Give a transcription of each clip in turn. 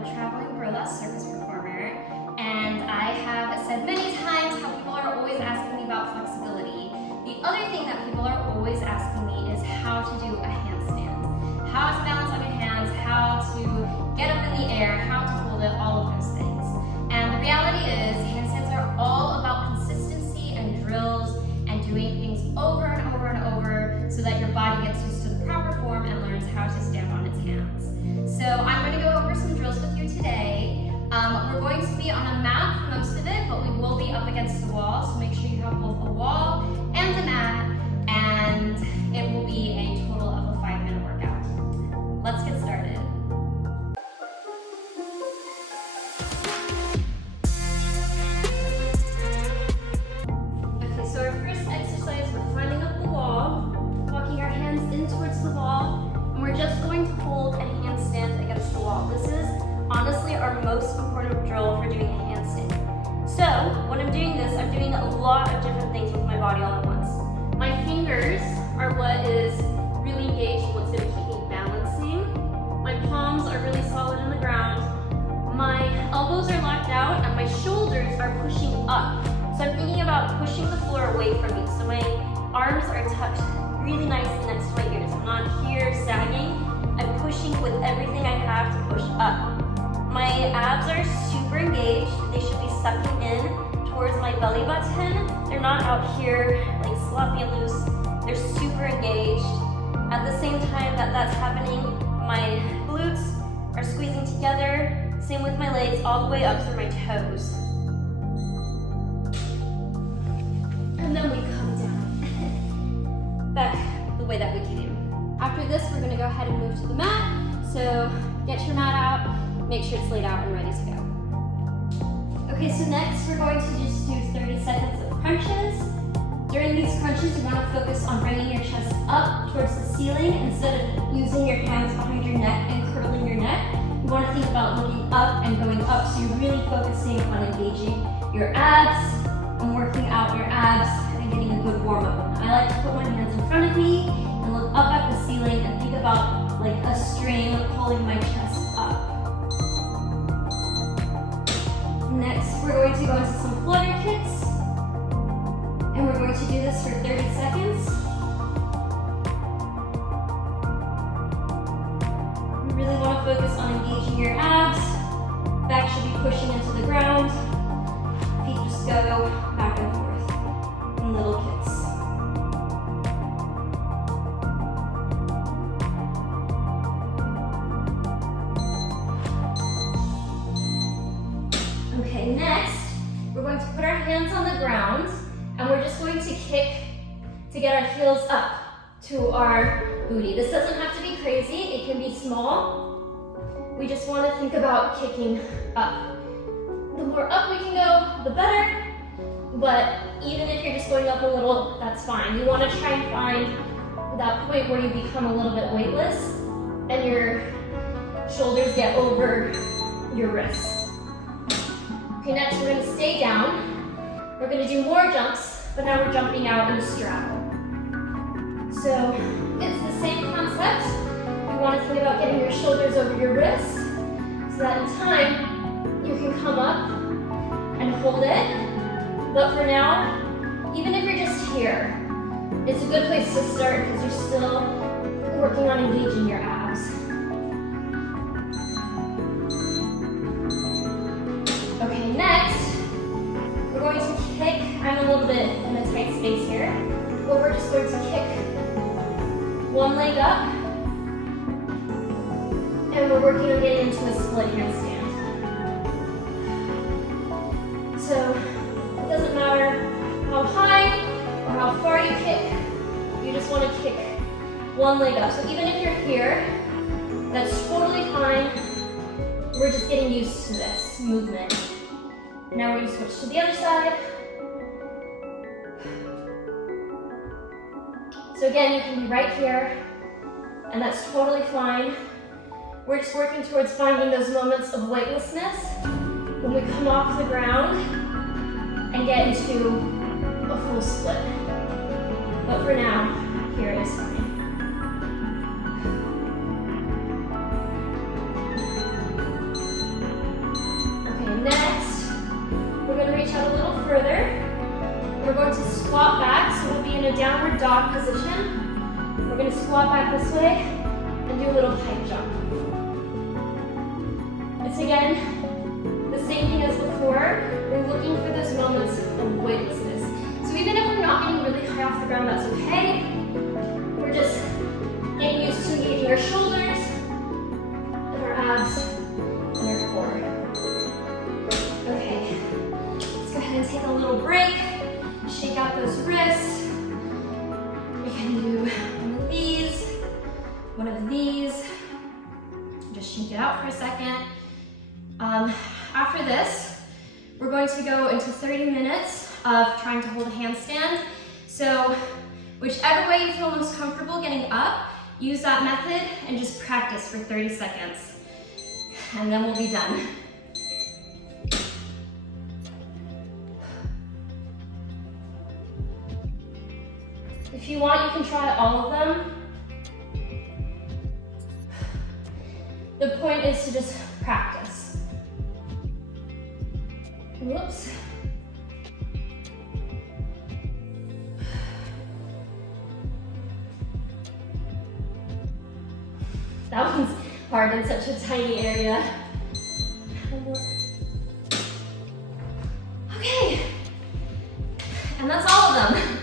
I'm a traveling burlesque circus performer, and I have said many times how people are always asking me about flexibility. The other thing that people are always asking me is how to do a handstand. How to balance on your hands, how to get up in the air, how to hold it, all of those things. And the reality is, handstands are all about consistency and drills and doing things over and over and over so that your body gets used to the proper form and learns how to stand on its hands. So I'm going to go over some drills with you today. We're going to be on a mat for most of it, but we will be up against the wall, so make sure you have both a wall and a mat, and it will be a total of a 5-minute workout. Let's get started. Okay, so our first exercise, we're climbing up the wall, walking our hands in towards the wall, and we're just going to hold a handstand against the wall. This is honestly our most important drill for doing a handstand. So when I'm doing this, I'm doing a lot of different things with my body all at once. My fingers are what is really engaged, what's going to keep me balancing. My palms are really solid in the ground. My elbows are locked out and my shoulders are pushing up. So I'm thinking about pushing the floor away from me. So my arms are tucked really nicely next to my ears. I'm not here sagging. I'm pushing with everything I have to push up. My abs are super engaged. They should be sucking in towards my belly button. They're not out here like sloppy and loose. They're super engaged. At the same time that that's happening, my glutes are squeezing together. Same with my legs all the way up through my toes. And then we come down. Back the way that we came. After this, we're gonna go ahead and move to the mat. So get your mat out. Make sure it's laid out and ready to go. Okay, so next we're going to just do 30 seconds of crunches. During these crunches, you want to focus on bringing your chest up towards the ceiling instead of using your hands behind your neck and curling your neck. You want to think about looking up and going up, so you're really focusing on engaging your abs and working out your abs and getting a good warm up. I like to put my hands in front of me and look up at the ceiling and think about like a string pulling my chest up. Next, we're going to go into some flutter kicks, and we're going to do this for 30 seconds. You really want to focus on engaging your abs. Back should be pushing into the ground. Feet just go back and forth in little kicks. Okay, next, we're going to put our hands on the ground and we're just going to kick to get our heels up to our booty. This doesn't have to be crazy, it can be small. We just want to think about kicking up. The more up we can go, the better, but even if you're just going up a little, that's fine. You want to try and find that point where you become a little bit weightless and your shoulders get over your wrists. Okay, next we're going to stay down. We're going to do more jumps, but now we're jumping out in a straddle. So it's the same concept. You want to think about getting your shoulders over your wrists so that in time you can come up and hold it. But for now, even if you're just here, it's a good place to start because you're still working on engaging your abs. Okay, next, we're going to kick. I'm a little bit in a tight space here, but we're just going to kick one leg up, and we're working on getting into a split handstand. So it doesn't matter how high or how far you kick, you just want to kick one leg up. So even if you're here, that's totally fine. We're just getting used to this movement. Now we're going to switch to the other side. So again, you can be right here, and that's totally fine. We're just working towards finding those moments of weightlessness when we come off the ground and get into a full split. But for now, here it is fine. dog position. We're gonna squat back this way and do a little pike jump. It's again, the same thing as before. We're looking for those moments of weightlessness. So even if we're not getting really high off the ground, that's okay. We're just getting used to engaging our shoulders, and our abs, and our core. Okay, let's go ahead and take a little break. Shake out those wrists. We can do one of these. Just shake it out for a second. After this, we're going to go into 30 minutes of trying to hold a handstand. So whichever way you feel most comfortable getting up, use that method and just practice for 30 seconds. And then we'll be done. If you want, you can try all of them. The point is to just practice. Whoops. That one's hard in such a tiny area. Okay, and that's all of them.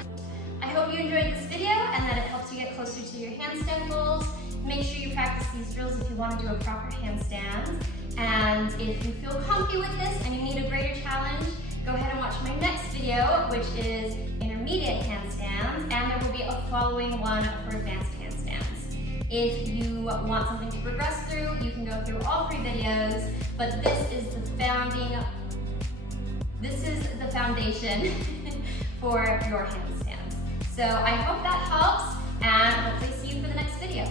I hope you enjoyed this video and that it helps you get closer to your handstand goals. Make sure you practice these drills if you want to do a proper handstand. And if you feel comfy with this and you need a greater challenge, go ahead and watch my next video, which is intermediate handstands, and there will be a following one for advanced handstands. If you want something to progress through, you can go through all 3 videos, but this is the foundation for your handstands. So I hope that helps, and hopefully see you for the next video.